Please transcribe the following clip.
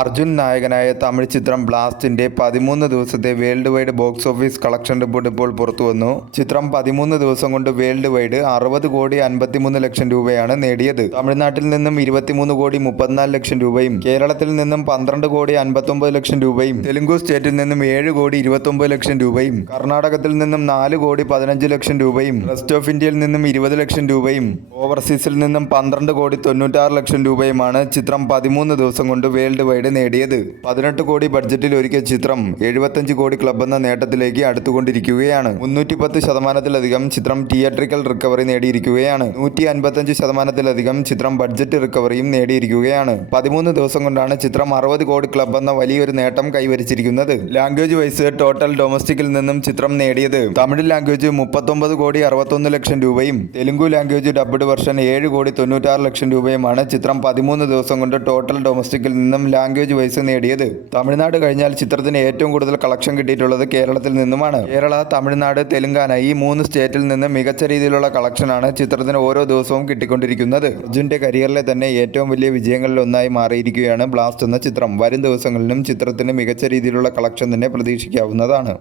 അർജുൻ നായകനായ തമിഴ് ചിത്രം ബ്ലാസ്റ്റിന്റെ 13 ദിവസത്തെ world wide box office collection report ഇപ്പോൾ പുറത്തുവന്നു. ചിത്രം 13 ദിവസം കൊണ്ട് വേൾഡ് വൈഡ് 60 കോടി 53 ലക്ഷം രൂപയാണ് നേടിയത്. തമിഴ്നാട്ടിൽ നിന്നും 23 കോടി 34 ലക്ഷം രൂപയും കേരളത്തിൽ നിന്നും 12 കോടി 59 ലക്ഷം രൂപയും തെലുങ്കു സ്റ്റേറ്റിൽ നിന്നും 7 കോടി 29 ലക്ഷം രൂപയും കർണാടകത്തിൽ നിന്നും 4 കോടി 15 ലക്ഷം രൂപയും റെസ്റ്റ് ഓഫ് ഇന്ത്യയിൽ നിന്നും 20 ലക്ഷം രൂപയും ഓവർസീസിൽ നിന്നും 12 കോടി 96 ലക്ഷം രൂപയുമാണ് ചിത്രം 13 ദിവസം കൊണ്ട് വേൾഡ് വൈഡ് നേടിയത്. 18 കോടി ബഡ്ജറ്റിൽ ഒരുക്കിയ ചിത്രം 75 കോടി ക്ലബ് എന്ന നേട്ടത്തിലേക്ക് അടുത്തുകൊണ്ടിരിക്കുകയാണ്. 310% ചിത്രം തിയേറ്ററിക്കൽ റിക്കവറി നേടിയിരിക്കുകയാണ്. 155% ചിത്രം ബഡ്ജറ്റ് റിക്കവറിയും നേടിയിരിക്കുകയാണ്. 13 ദിവസം കൊണ്ടാണ് ചിത്രം 60 കോടി ക്ലബ് എന്ന വലിയൊരു നേട്ടം കൈവരിച്ചിരിക്കുന്നത്. ലാംഗ്വേജ് വൈസ് ടോട്ടൽ ഡൊമസ്റ്റിക്കിൽ നിന്നും ചിത്രം നേടിയത് തമിഴ് ലാംഗ്വേജ് 39 കോടി 61 ലക്ഷം രൂപയും തെലുങ്കു ലാംഗ്വേജ് ഡബ്ഡ് വെർഷൻ 7 കോടി 96 ലക്ഷം രൂപയുമാണ് ചിത്രം 13 ദിവസം കൊണ്ട് ടോട്ടൽ ഡൊമസ്റ്റിക്കിൽ നിന്നും ലാംഗ്വേജ് വൈസ് നേടിയത്. തമിഴ്നാട് കഴിഞ്ഞാൽ ചിത്രത്തിന് ഏറ്റവും കൂടുതൽ കളക്ഷൻ കിട്ടിയിട്ടുള്ളത് കേരളത്തിൽ നിന്നുമാണ്. കേരള, തമിഴ്നാട്, തെലുങ്കാന ഈ 3 സ്റ്റേറ്റിൽ നിന്ന് മികച്ച രീതിയിലുള്ള കളക്ഷനാണ് ചിത്രത്തിന് ഓരോ ദിവസവും കിട്ടിക്കൊണ്ടിരിക്കുന്നത്. അർജുന്റെ കരിയറിലെ തന്നെ ഏറ്റവും വലിയ വിജയങ്ങളിൽ ഒന്നായി മാറിയിരിക്കുകയാണ് ബ്ലാസ്റ്റ് എന്ന ചിത്രം. വരും ദിവസങ്ങളിലും ചിത്രത്തിന് മികച്ച രീതിയിലുള്ള കളക്ഷൻ തന്നെ പ്രതീക്ഷിക്കാവുന്നതാണ്.